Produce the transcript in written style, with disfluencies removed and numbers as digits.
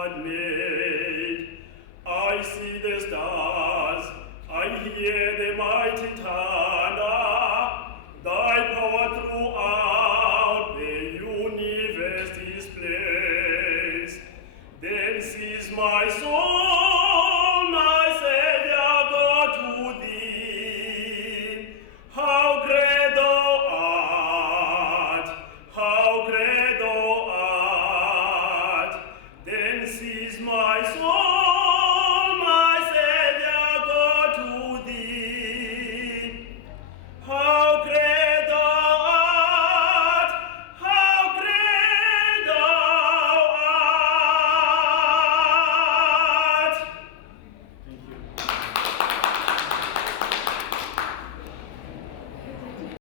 God made. I see the stars, I hear the mighty thunder, thy power throughout the universe displays. Then sees my soul, my Savior, go to thee. How great thou art, how great thou art. Then sees my soul,